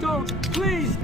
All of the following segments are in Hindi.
Don't, please.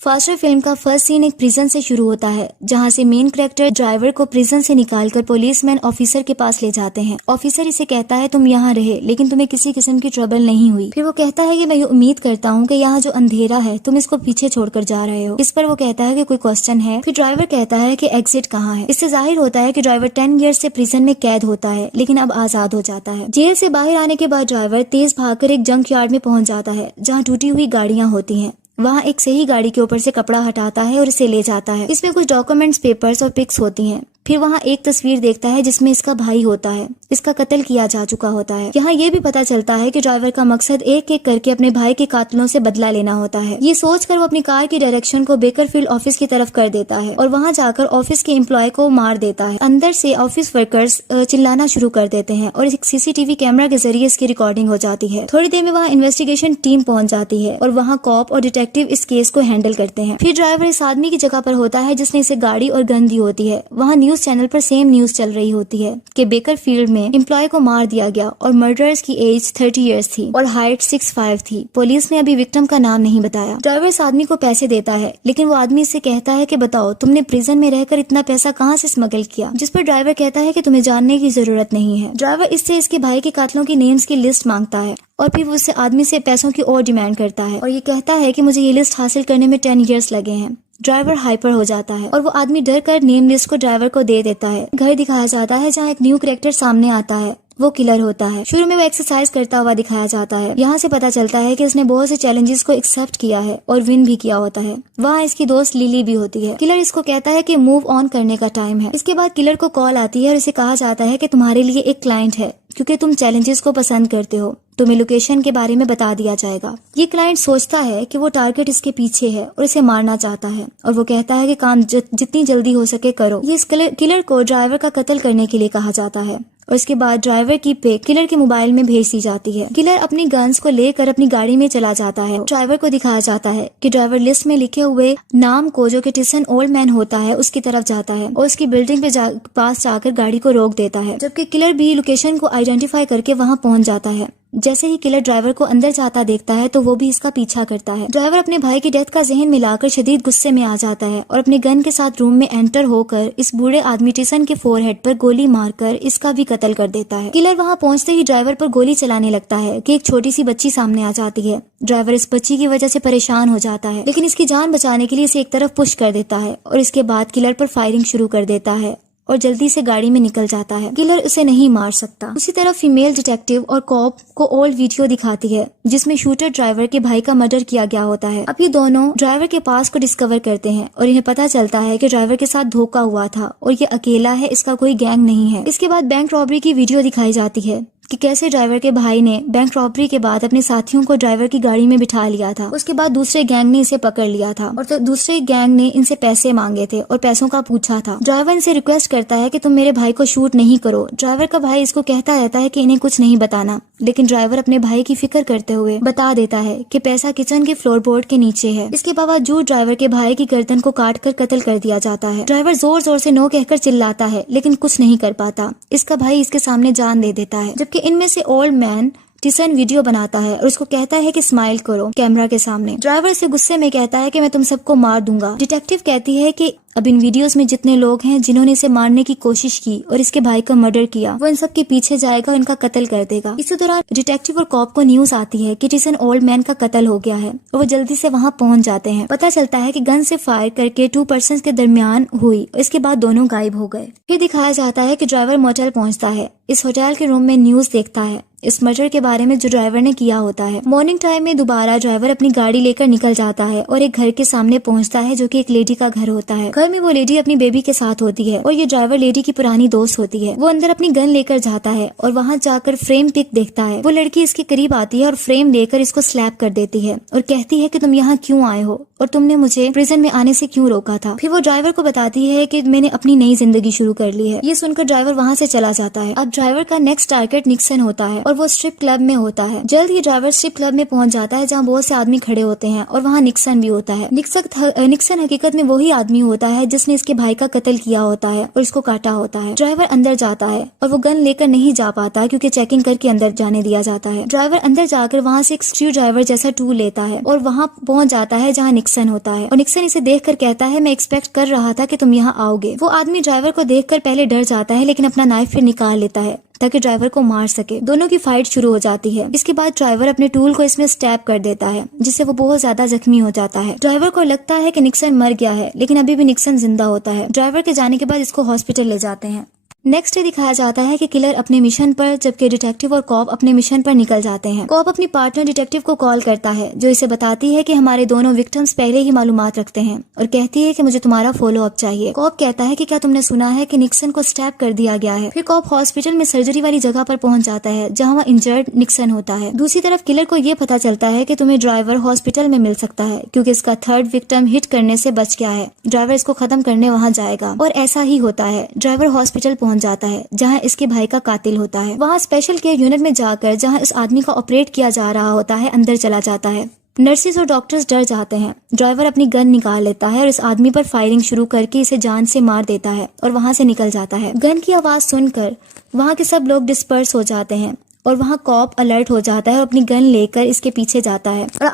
फास्टर फिल्म का फर्स्ट सीन एक प्रिजन से शुरू होता है, जहां से मेन कैरेक्टर ड्राइवर को प्रिजन से निकालकर पुलिसमैन ऑफिसर के पास ले जाते हैं। ऑफिसर इसे कहता है तुम यहाँ रहे, लेकिन तुम्हें किसी किस्म की ट्रबल नहीं हुई। फिर वो कहता है कि मैं ये उम्मीद करता हूँ कि यहाँ जो अंधेरा है तुम इसको पीछे छोड़कर जा रहे हो। इस पर वो कहता है कि कोई क्वेश्चन है। फिर ड्राइवर कहता है कि एग्जिट कहाँ है। इससे जाहिर होता है कि ड्राइवर 10 ईयर्स से प्रिजन में कैद होता है, लेकिन अब आजाद हो जाता है। जेल से बाहर आने के बाद ड्राइवर तेज भागकर एक जंक यार्ड में पहुंच जाता है, जहाँ टूटी हुई गाड़ियां होती हैं। वहाँ एक सही गाड़ी के ऊपर से कपड़ा हटाता है और इसे ले जाता है। इसमें कुछ डॉक्यूमेंट्स, पेपर्स और पिक्स होती हैं। फिर वहाँ एक तस्वीर देखता है जिसमें इसका भाई होता है। इसका कत्ल किया जा चुका होता है। यहाँ ये भी पता चलता है कि ड्राइवर का मकसद एक एक करके अपने भाई के कातिलों से बदला लेना होता है। ये सोचकर वो अपनी कार की डायरेक्शन को बेकरफील्ड ऑफिस की तरफ कर देता है और वहाँ जाकर ऑफिस के एम्प्लॉय को मार देता है। अंदर से ऑफिस वर्कर्स चिल्लाना शुरू कर देते हैं और एक सीसीटीवी कैमरा के जरिए इसकी रिकॉर्डिंग हो जाती है। थोड़ी देर में वहाँ इन्वेस्टिगेशन टीम पहुंच जाती है और वहाँ कॉप और डिटेक्टिव इस केस को हैंडल करते हैं। फिर ड्राइवर इस आदमी की जगह पर होता है जिसने इसे गाड़ी और गन दी होती है। वहाँ न्यूज चैनल पर सेम न्यूज चल रही होती है कि बेकरफील्ड में एम्प्लॉय को मार दिया गया और मर्डरर्स की एज 30 इयर्स थी और हाइट 6'5" थी। पुलिस ने अभी विक्टिम का नाम नहीं बताया। ड्राइवर इस आदमी को पैसे देता है, लेकिन वो आदमी इससे कहता है कि बताओ तुमने प्रिजन में रहकर इतना पैसा कहाँ से स्मगल किया। जिस पर ड्राइवर कहता है कि तुम्हें जानने की जरूरत नहीं है। ड्राइवर इससे इसके भाई के कातिलों की नेम्स की लिस्ट मांगता है और फिर वो उससे आदमी से पैसों की और डिमांड करता है और ये कहता है कि मुझे ये लिस्ट हासिल करने में 10 इयर्स लगे हैं। ड्राइवर हाइपर हो जाता है और वो आदमी डर कर नेम लिस्ट को ड्राइवर को दे देता है। घर दिखाया जाता है जहाँ एक न्यू कैरेक्टर सामने आता है। वो किलर होता है। शुरू में वो एक्सरसाइज करता हुआ दिखाया जाता है। यहाँ से पता चलता है कि इसने बहुत से चैलेंजेस को एक्सेप्ट किया है और विन भी किया होता है। वहाँ इसकी दोस्त लिली भी होती है। किलर इसको कहता है कि मूव ऑन करने का टाइम है। इसके बाद किलर को कॉल आती है और इसे कहा जाता है कि तुम्हारे लिए एक क्लाइंट है, क्योंकि तुम चैलेंजेस को पसंद करते हो। तुम्हें लोकेशन के बारे में बता दिया जाएगा। ये क्लाइंट सोचता है कि वो टारगेट इसके पीछे है और इसे मारना चाहता है और वो कहता है कि काम जितनी जल्दी हो सके करो। ये इस किलर को ड्राइवर का कत्ल करने के लिए कहा जाता है और इसके बाद ड्राइवर की पिक किलर के मोबाइल में भेज दी जाती है। किलर अपनी गन्स को लेकर अपनी गाड़ी में चला जाता है। ड्राइवर को दिखाया जाता है कि ड्राइवर लिस्ट में लिखे हुए नाम को, जो कि टिसन ओल्ड मैन होता है, उसकी तरफ जाता है और उसकी बिल्डिंग पे पास जाकर गाड़ी को रोक देता है, जबकि किलर भी लोकेशन को आइडेंटिफाई करके वहाँ पहुँच जाता है। जैसे ही किलर ड्राइवर को अंदर जाता देखता है तो वो भी इसका पीछा करता है। ड्राइवर अपने भाई की डेथ का जहन मिलाकर शदीद गुस्से में आ जाता है और अपने गन के साथ रूम में एंटर होकर इस बूढ़े आदमी टिसन के फोरहेड पर गोली मारकर इसका भी कत्ल कर देता है। किलर वहाँ पहुँचते ही ड्राइवर पर गोली चलाने लगता है कि एक छोटी सी बच्ची सामने आ जाती है। ड्राइवर इस बच्ची की वजह से परेशान हो जाता है, लेकिन इसकी जान बचाने के लिए इसे एक तरफ पुश कर देता है और इसके बाद किलर पर फायरिंग शुरू कर देता है और जल्दी से गाड़ी में निकल जाता है। किलर उसे नहीं मार सकता। उसी तरह फीमेल डिटेक्टिव और कॉप को ओल्ड वीडियो दिखाती है जिसमें शूटर ड्राइवर के भाई का मर्डर किया गया होता है। अब ये दोनों ड्राइवर के पास को डिस्कवर करते हैं और इन्हें पता चलता है कि ड्राइवर के साथ धोखा हुआ था और ये अकेला है, इसका कोई गैंग नहीं है। इसके बाद बैंक रॉबरी की वीडियो दिखाई जाती है कि कैसे ड्राइवर के भाई ने बैंक रॉबरी के बाद अपने साथियों को ड्राइवर की गाड़ी में बिठा लिया था। उसके बाद दूसरे गैंग ने इसे पकड़ लिया था और तो दूसरे गैंग ने इनसे पैसे मांगे थे और पैसों का पूछा था। ड्राइवर इनसे रिक्वेस्ट करता है कि तुम मेरे भाई को शूट नहीं करो। ड्राइवर का भाई इसको कहता रहता है कि इन्हें कुछ नहीं बताना, लेकिन ड्राइवर अपने भाई की फिक्र करते हुए बता देता है कि पैसा किचन के फ्लोरबोर्ड के नीचे है। इसके बावजूद ड्राइवर के भाई की गर्दन को काट कर कत्ल कर दिया जाता है। ड्राइवर जोर जोर से नो कहकर चिल्लाता है, लेकिन कुछ नहीं कर पाता। इसका भाई इसके सामने जान दे देता है, जबकि इनमें से ओल्ड मैन टिसन वीडियो बनाता है और उसको कहता है कि स्माइल करो कैमरा के सामने। ड्राइवर से गुस्से में कहता है कि मैं तुम सबको मार दूंगा। डिटेक्टिव कहती है कि अब इन वीडियोस में जितने लोग हैं जिन्होंने इसे मारने की कोशिश की और इसके भाई का मर्डर किया, वो इन सब के पीछे जाएगा और इनका कत्ल कर देगा। इसी दौरान डिटेक्टिव और कॉप को न्यूज आती है कि टिसन ओल्ड मैन का कत्ल हो गया है और वो जल्दी से वहाँ पहुँच जाते हैं। पता चलता है कि गन से फायर करके 2 पर्सन के दरमियान हुई। इसके बाद दोनों गायब हो गए। फिर दिखाया जाता है कि ड्राइवर मोटेल पहुँचता है। इस होटल के रूम में न्यूज देखता है इस मर्डर के बारे में जो ड्राइवर ने किया होता है। मॉर्निंग टाइम में दोबारा ड्राइवर अपनी गाड़ी लेकर निकल जाता है और एक घर के सामने पहुंचता है जो कि एक लेडी का घर होता है। घर में वो लेडी अपनी बेबी के साथ होती है और ये ड्राइवर लेडी की पुरानी दोस्त होती है। वो अंदर अपनी गन लेकर जाता है और वहाँ जाकर फ्रेम पिक देखता है। वो लड़की इसके करीब आती है और फ्रेम लेकर इसको स्लैप कर देती है और कहती है कि तुम यहाँ क्यों आए हो और तुमने मुझे प्रिजन में आने से क्यों रोका था। फिर वो ड्राइवर को बताती है कि मैंने अपनी नई जिंदगी शुरू कर ली है। ये सुनकर ड्राइवर वहाँ से चला जाता है। अब ड्राइवर का नेक्स्ट टारगेट निक्सन होता है और वो स्ट्रिप क्लब में होता है। जल्द ही ड्राइवर स्ट्रिप क्लब में पहुंच जाता है जहाँ बहुत से आदमी खड़े होते हैं और वहाँ निक्सन भी होता है। निक्सन हकीकत में वही आदमी होता है जिसने इसके भाई का कत्ल किया होता है और इसको काटा होता है। ड्राइवर अंदर जाता है और वो गन लेकर नहीं जा पाता क्योंकि चेकिंग करके अंदर जाने दिया जाता है। ड्राइवर अंदर जाकर वहाँ से एक स्क्रू ड्राइवर जैसा टूल लेता है और वहाँ पहुँच जाता है जहाँ निक्सन होता है और निक्सन इसे देखकर कहता है मैं एक्सपेक्ट कर रहा था कि तुम यहाँ आओगे। वो आदमी ड्राइवर को देखकर पहले डर जाता है लेकिन अपना नाइफ फिर निकाल लेता है ताकि ड्राइवर को मार सके। दोनों की फाइट शुरू हो जाती है। इसके बाद ड्राइवर अपने टूल को इसमें स्टैब कर देता है जिससे वो बहुत ज्यादा जख्मी हो जाता है। ड्राइवर को लगता है कि निक्सन मर गया है लेकिन अभी भी निक्सन जिंदा होता है। ड्राइवर के जाने के बाद इसको हॉस्पिटल ले जाते हैं। नेक्स्ट डे दिखाया जाता है कि किलर अपने मिशन पर जबकि डिटेक्टिव और कॉप अपने मिशन पर निकल जाते हैं। कॉप अपनी पार्टनर डिटेक्टिव को कॉल करता है जो इसे बताती है कि हमारे दोनों विक्टिम्स पहले ही मालूमात रखते हैं और कहती है कि मुझे तुम्हारा फॉलो अप चाहिए। कॉप कहता है कि क्या तुमने सुना है कि निक्सन को स्टैब कर दिया गया है। फिर कॉप हॉस्पिटल में सर्जरी वाली जगह पर पहुंच जाता है जहाँ वह इंजर्ड निक्सन होता है। दूसरी तरफ किलर को ये पता चलता है कि तुम्हें ड्राइवर हॉस्पिटल में मिल सकता है क्योंकि इसका थर्ड विक्टिम हिट करने से बच गया है। ड्राइवर इसको खत्म करने वहाँ जाएगा और ऐसा ही होता है। ड्राइवर हॉस्पिटल पहुंच जाता है जहाँ इसके भाई का कातिल होता है। वहाँ स्पेशल केयर यूनिट में जाकर जहाँ इस आदमी का ऑपरेट किया जा रहा होता है अंदर चला जाता है। नर्सिस और डॉक्टर्स डर जाते हैं। ड्राइवर अपनी गन निकाल लेता है और इस आदमी पर फायरिंग शुरू करके इसे जान से मार देता है और वहाँ से निकल जाता है। गन की आवाज सुनकर वहाँ के सब लोग डिस्पर्स हो जाते हैं और वहाँ कॉप अलर्ट हो जाता है और अपनी गन लेकर इसके पीछे जाता है और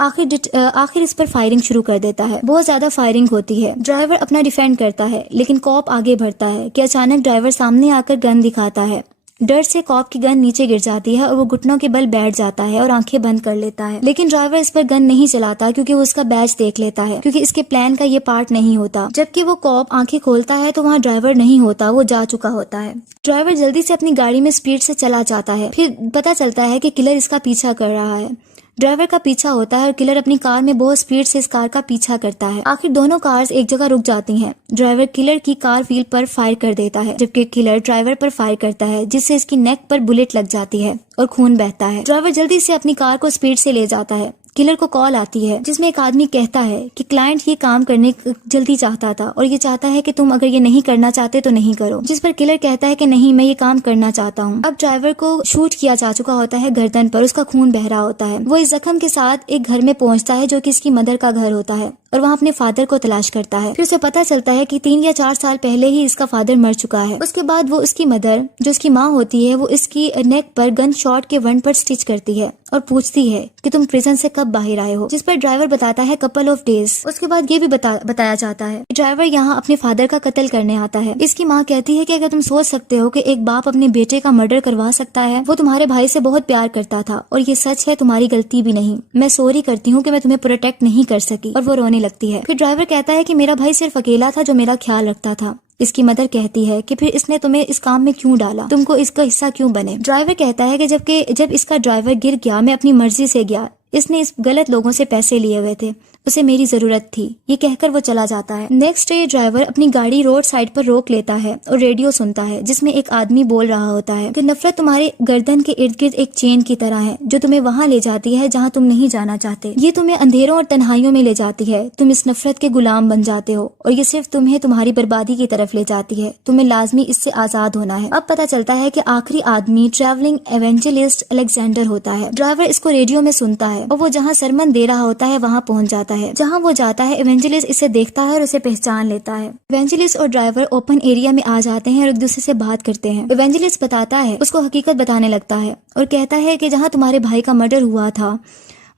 आखिर इस पर फायरिंग शुरू कर देता है। बहुत ज्यादा फायरिंग होती है। ड्राइवर अपना डिफेंड करता है लेकिन कॉप आगे बढ़ता है कि अचानक ड्राइवर सामने आकर गन दिखाता है। डर से कॉप की गन नीचे गिर जाती है और वो घुटनों के बल बैठ जाता है और आंखें बंद कर लेता है। लेकिन ड्राइवर इस पर गन नहीं चलाता क्योंकि वो उसका बैज देख लेता है क्योंकि इसके प्लान का ये पार्ट नहीं होता। जबकि वो कॉप आंखें खोलता है तो वहाँ ड्राइवर नहीं होता, वो जा चुका होता है। ड्राइवर जल्दी से अपनी गाड़ी में स्पीड से चला जाता है। फिर पता चलता है कि किलर इसका पीछा कर रहा है। ड्राइवर का पीछा होता है और किलर अपनी कार में बहुत स्पीड से इस कार का पीछा करता है। आखिर दोनों कार्स एक जगह रुक जाती हैं। ड्राइवर किलर की कार व्हील पर फायर कर देता है जबकि किलर ड्राइवर पर फायर करता है जिससे इसकी नेक पर बुलेट लग जाती है और खून बहता है। ड्राइवर जल्दी से अपनी कार को स्पीड से ले जाता है। किलर को कॉल आती है जिसमें एक आदमी कहता है कि क्लाइंट ये काम करने जल्दी चाहता था और ये चाहता है कि तुम अगर ये नहीं करना चाहते तो नहीं करो। जिस पर किलर कहता है कि नहीं, मैं ये काम करना चाहता हूँ। अब ड्राइवर को शूट किया जा चुका होता है गर्दन पर, उसका खून बह रहा होता है। वो इस जख्म के साथ एक घर में पहुंचता है जो कि इसकी मदर का घर होता है और वहाँ अपने फादर को तलाश करता है। फिर उसे पता चलता है कि 3 या 4 साल पहले ही इसका फादर मर चुका है। उसके बाद वो उसकी मदर जो इसकी माँ होती है वो इसकी नेक पर गन शॉट के वन पर स्टिच करती है और पूछती है कि तुम प्रिजन से कब बाहर आए हो, जिस पर ड्राइवर बताता है कपल ऑफ डेज। उसके बाद ये भी बताया जाता है ड्राइवर यहाँ अपने फादर का कत्ल करने आता है। इसकी माँ कहती है कि अगर तुम सोच सकते हो कि एक बाप अपने बेटे का मर्डर करवा सकता है, वो तुम्हारे भाई से बहुत प्यार करता था और ये सच है, तुम्हारी गलती भी नहीं। मैं सॉरी करती हूँ कि मैं तुम्हें प्रोटेक्ट नहीं कर सकी। और वो रोने लगती है। फिर ड्राइवर कहता है कि मेरा भाई सिर्फ अकेला था जो मेरा ख्याल रखता था। इसकी मदर कहती है कि फिर इसने तुम्हें इस काम में क्यों डाला, तुमको इसका हिस्सा क्यों बने। ड्राइवर कहता है कि जब इसका ड्राइवर गिर गया, मैं अपनी मर्जी से गया, इसने इस गलत लोगों से पैसे लिए हुए थे, उसे मेरी जरूरत थी। ये कहकर वो चला जाता है। नेक्स्ट डे ड्राइवर अपनी गाड़ी रोड साइड पर रोक लेता है और रेडियो सुनता है जिसमें एक आदमी बोल रहा होता है कि नफरत तुम्हारे गर्दन के इर्द गिर्द एक चेन की तरह है जो तुम्हें वहाँ ले जाती है जहाँ तुम नहीं जाना चाहते। ये तुम्हें अंधेरों और तन्हाइयों में ले जाती है। तुम इस नफरत के गुलाम बन जाते हो और ये सिर्फ तुम्हें तुम्हारी बर्बादी की तरफ ले जाती है। तुम्हें लाजमी इससे आजाद होना है। अब पता चलता है कि आखिरी आदमी ट्रैवलिंग एवेंजलिस्ट अलेक्जेंडर होता है। ड्राइवर इसको रेडियो में सुनता है और वो जहाँ सरमन दे रहा होता है वहाँ पहुँच जाता है। जहाँ वो जाता है, एवेंजलिस्ट इसे देखता है और उसे पहचान लेता है। एवेंजलिस्ट और ड्राइवर ओपन एरिया में आ जाते हैं और एक दूसरे से बात करते हैं। एवेंजलिस्ट बताता है, उसको हकीकत बताने लगता है और कहता है कि जहाँ तुम्हारे भाई का मर्डर हुआ था,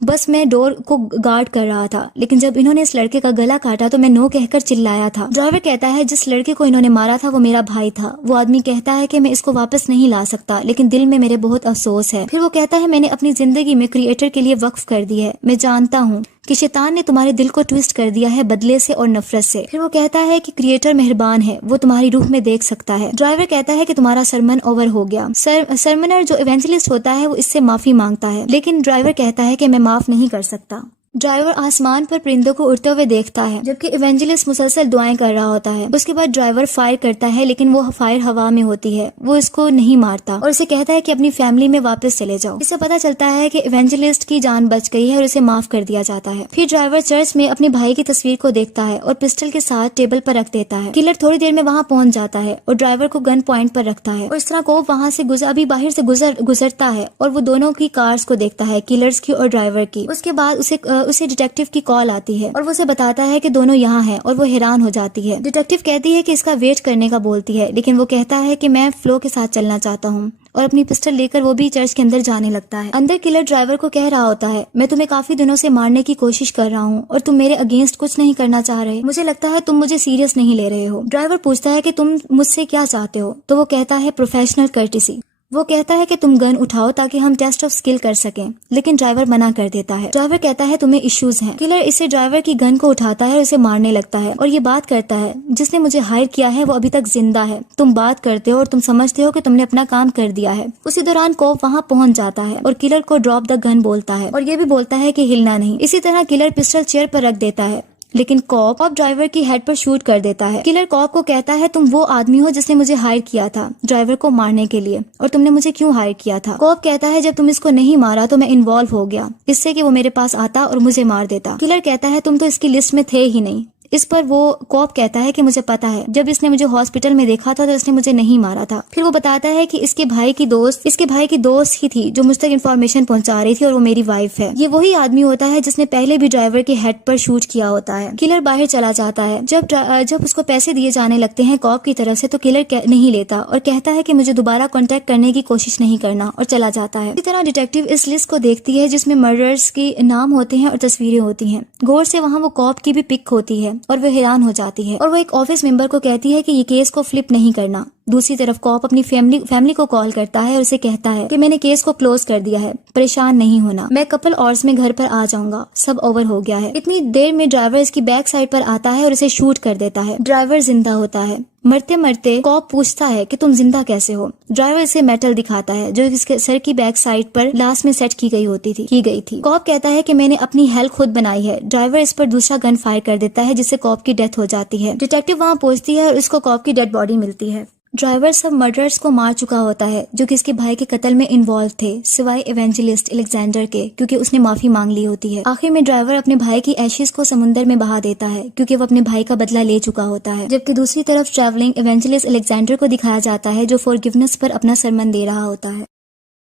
बस मैं डोर को गार्ड कर रहा था, लेकिन जब इन्होंने इस लड़के का गला काटा तो मैं नो कहकर चिल्लाया था। ड्राइवर कहता है जिस लड़के को इन्होंने मारा था वो मेरा भाई था। वो आदमी कहता है कि मैं इसको वापस नहीं ला सकता, लेकिन दिल में मेरे बहुत अफसोस है। फिर वो कहता है मैंने अपनी जिंदगी में क्रिएटर के लिए वक्फ कर दी है। मैं जानता हूँ कि शैतान ने तुम्हारे दिल को ट्विस्ट कर दिया है बदले से और नफरत से। फिर वो कहता है कि क्रिएटर मेहरबान है, वो तुम्हारी रूह में देख सकता है। ड्राइवर कहता है कि तुम्हारा सरमन ओवर हो गया। सरमनर जो इवेंजलिस्ट होता है वो इससे माफी मांगता है, लेकिन ड्राइवर कहता है कि मैं माफ नहीं कर सकता। ड्राइवर आसमान पर परिंदों को उड़ते हुए देखता है जबकि इवेंजलिस्ट मुसलसल दुआएं कर रहा होता है। उसके बाद ड्राइवर फायर करता है, लेकिन वो फायर हवा में होती है। वो इसको नहीं मारता और उसे कहता है कि अपनी फैमिली में वापस चले जाओ। इससे पता चलता है कि इवेंजलिस्ट की जान बच गई है और उसे माफ कर दिया जाता है। फिर ड्राइवर चर्च में अपने भाई की तस्वीर को देखता है और पिस्टल के साथ टेबल पर रख देता है। किलर थोड़ी देर में वहाँ पहुँच जाता है और ड्राइवर को गन पॉइंट पर रखता है और इस तरह को वहाँ से बाहर से गुजरता है और वो दोनों की कार्स को देखता है, किलर्स की और ड्राइवर की। उसके बाद उसे उसे डिटेक्टिव की कॉल आती है और वो उसे बताता है कि दोनों यहाँ हैं और वो हैरान हो जाती है। डिटेक्टिव कहती है कि इसका वेट करने का बोलती है, लेकिन वो कहता है कि मैं फ्लो के साथ चलना चाहता हूँ और अपनी पिस्टल लेकर वो भी चर्च के अंदर जाने लगता है। अंदर किलर ड्राइवर को कह रहा होता है, मैं तुम्हें काफी दिनों से मारने की कोशिश कर रहा हूँ और तुम मेरे अगेंस्ट कुछ नहीं करना चाह रहे। मुझे लगता है तुम मुझे सीरियस नहीं ले रहे हो। ड्राइवर पूछता है कि तुम मुझसे क्या चाहते हो, तो वो कहता है प्रोफेशनल कर्टिसी। वो कहता है कि तुम गन उठाओ ताकि हम टेस्ट ऑफ स्किल कर सकें, लेकिन ड्राइवर मना कर देता है। ड्राइवर कहता है तुम्हें इश्यूज हैं। किलर इसे ड्राइवर की गन को उठाता है और उसे मारने लगता है और ये बात करता है, जिसने मुझे हायर किया है वो अभी तक जिंदा है। तुम बात करते हो और तुम समझते हो कि तुमने अपना काम कर दिया है। उसी दौरान कॉप वहाँ पहुंच जाता है और किलर को ड्रॉप द गन बोलता है और ये भी बोलता है कि हिलना नहीं। इसी तरह किलर पिस्टल चेयर पर रख देता है, लेकिन कॉप ड्राइवर की हेड पर शूट कर देता है। किलर कॉप को कहता है तुम वो आदमी हो जिसने मुझे हायर किया था ड्राइवर को मारने के लिए, और तुमने मुझे क्यों हायर किया था। कॉप कहता है जब तुम इसको नहीं मारा तो मैं इन्वॉल्व हो गया इससे कि वो मेरे पास आता और मुझे मार देता। किलर कहता है तुम तो इसकी लिस्ट में थे ही नहीं। इस पर वो कॉप कहता है कि मुझे पता है, जब इसने मुझे हॉस्पिटल में देखा था तो इसने मुझे नहीं मारा था। फिर वो बताता है कि इसके भाई की दोस्त ही थी जो मुझ तक इन्फॉर्मेशन पहुंचा रही थी और वो मेरी वाइफ है। ये वही आदमी होता है जिसने पहले भी ड्राइवर के हेड पर शूट किया होता है। किलर बाहर चला जाता है। जब उसको पैसे दिए जाने लगते हैं कॉप की तरफ से तो किलर नहीं लेता और कहता है कि मुझे दोबारा कॉन्टेक्ट करने की कोशिश नहीं करना और चला जाता है। इसी तरह डिटेक्टिव इस लिस्ट को देखती है जिसमें मर्डर्स के नाम होते हैं और तस्वीरें होती हैं। गौर से वहाँ वो कॉप की भी पिक होती है और वो हैरान हो जाती है और वो एक ऑफिस मेंबर को कहती है कि ये केस को फ्लिप नहीं करना। दूसरी तरफ कॉप अपनी फैमिली को कॉल करता है और उसे कहता है कि मैंने केस को क्लोज कर दिया है, परेशान नहीं होना, मैं कपल आवर्स में घर पर आ जाऊंगा, सब ओवर हो गया है। इतनी देर में ड्राइवर इसकी बैक साइड पर आता है और इसे शूट कर देता है। ड्राइवर जिंदा होता है। मरते मरते कॉप पूछता है कि तुम जिंदा कैसे हो। ड्राइवर इसे मेटल दिखाता है जो इसके सर की बैक साइड पर लास्ट में सेट की गई थी। कॉप कहता है कि मैंने अपनी हेल्थ खुद बनाई है। ड्राइवर इस पर दूसरा गन फायर कर देता है जिससे कॉप की डेथ हो जाती है। डिटेक्टिव वहाँ पहुंचती है और उसको कॉप की डेड बॉडी मिलती है। ड्राइवर सब मर्डरर्स को मार चुका होता है जो कि इसके भाई के कत्ल में इन्वॉल्व थे, सिवाय इवेंजलिस्ट अलेक्जेंडर के, क्योंकि उसने माफी मांग ली होती है। आखिर में ड्राइवर अपने भाई की एशेस को समुद्र में बहा देता है क्योंकि वो अपने भाई का बदला ले चुका होता है। जबकि दूसरी तरफ ट्रैवलिंग इवेंजलिस्ट अलेक्जेंडर को दिखाया जाता है जो फॉरगिवनेस पर अपना सरमन दे रहा होता है।